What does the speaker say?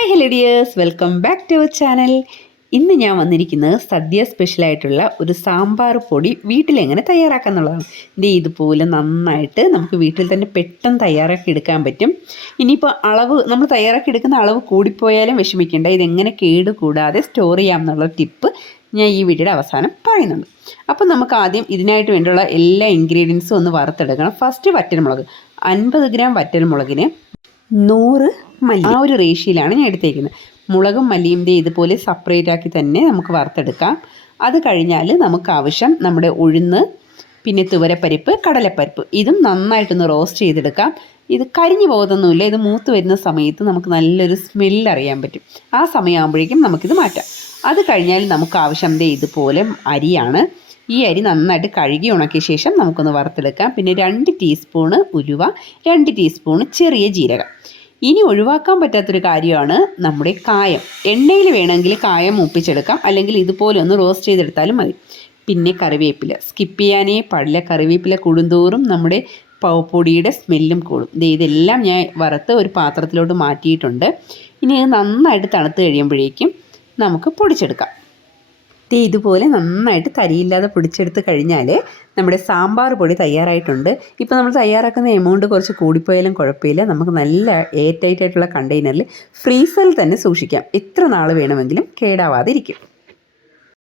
Hi hello dears welcome back to our channel ഇന്ന് ഞാൻ വന്നിരിക്കുന്നത് സദ്യ സ്പെഷ്യലായിട്ടുള്ള ഒരു സാമ്പാർ പൊടി വീട്ടിലെങ്ങനെ തയ്യാറാക്കാം എന്നുള്ളതാണ്. ഇത് ഇതുപോലെ നന്നായിട്ട് നമുക്ക് വീട്ടിൽ തന്നെ പെട്ടെന്ന് തയ്യാറാക്കി എടുക്കാൻ പറ്റും. ഇനിയിപ്പോൾ അളവ് നമ്മൾ തയ്യാറാക്കി എടുക്കുന്ന അളവ് കൂടിപ്പോയാലും വിഷമിക്കേണ്ട. ഇതെങ്ങനെ കേട് കൂടാതെ സ്റ്റോർ ചെയ്യാം എന്നുള്ള ടിപ്പ് ഞാൻ ഈ വീഡിയോയുടെ അവസാനം പറയുന്നുണ്ട്. അപ്പോൾ നമുക്ക് ആദ്യം ഇതിനായിട്ട് വേണ്ടിയുള്ള എല്ലാ ഇൻഗ്രീഡിയൻസും ഒന്ന് വറുത്തെടുക്കണം. ഫസ്റ്റ് വറ്റൽമുളക്. അൻപത് ഗ്രാം വറ്റൽമുളകിന് നൂറ് മല്ലി. ആ ഒരു റേഷ്യയിലാണ് ഞാൻ എടുത്തേക്കുന്നത്. മുളകും മല്ലിയും ദേ ഇതുപോലെ സെപ്പറേറ്റ് ആക്കി തന്നെ നമുക്ക് വറുത്തെടുക്കാം. അത് കഴിഞ്ഞാൽ നമുക്ക് ആവശ്യം നമ്മുടെ ഉഴുന്ന് പിന്നെ തുവരപ്പരിപ്പ് കടലപ്പരിപ്പ്. ഇതും നന്നായിട്ടൊന്ന് റോസ്റ്റ് ചെയ്തെടുക്കാം. ഇത് കരിഞ്ഞു പോകുന്നൊന്നുമില്ല. ഇത് മൂത്ത് വരുന്ന സമയത്ത് നമുക്ക് നല്ലൊരു സ്മെല്ല് അറിയാൻ പറ്റും. ആ സമയമാകുമ്പോഴേക്കും നമുക്കിത് മാറ്റാം. അത് കഴിഞ്ഞാൽ നമുക്ക് ആവശ്യം ദേ ഇതുപോലെ അരിയാണ്. ഈ അരി നന്നായിട്ട് കഴുകി ഉണക്കിയ ശേഷം നമുക്കൊന്ന് വറുത്തെടുക്കാം. പിന്നെ രണ്ട് ടീസ്പൂണ് ഉലുവ രണ്ട് ടീസ്പൂണ് ചെറിയ ജീരകം. ഇനി ഒഴിവാക്കാൻ പറ്റാത്തൊരു കാര്യമാണ് നമ്മുടെ കായം. എണ്ണയിൽ വേണമെങ്കിൽ കായം മൂപ്പിച്ചെടുക്കാം. അല്ലെങ്കിൽ ഇതുപോലെ ഒന്ന് റോസ്റ്റ് ചെയ്തെടുത്താലും മതി. പിന്നെ കറിവേപ്പില. സ്കിപ്പ് ചെയ്യാനേ പാടില്ല. കറിവേപ്പില കൂടുന്തോറും നമ്മുടെ പൊടിയുടെ സ്മെല്ലും കൂടും. ഇത് ഇതെല്ലാം ഞാൻ വറുത്ത് ഒരു പാത്രത്തിലോട്ട് മാറ്റിയിട്ടുണ്ട്. ഇനി നന്നായിട്ട് തണുത്ത് കഴിയുമ്പോഴേക്കും നമുക്ക് പൊടിച്ചെടുക്കാം. ദേ ഇതുപോലെ നന്നായിട്ട് തരിയില്ലാതെ പൊടിച്ചെടുത്ത് കഴിഞ്ഞാൽ നമ്മുടെ സാമ്പാർ പൊടി തയ്യാറായിട്ടുണ്ട്. ഇപ്പോൾ നമ്മൾ തയ്യാറാക്കുന്ന എമൗണ്ട് കുറച്ച് കൂടിപ്പോയാലും കുഴപ്പമില്ല. നമുക്ക് നല്ല എയർ ടൈറ്റ് ആയിട്ടുള്ള കണ്ടെയ്നറിൽ ഫ്രീസറിൽ തന്നെ സൂക്ഷിക്കാം. എത്ര നാൾ വേണമെങ്കിലും കേടാവാതിരിക്കും.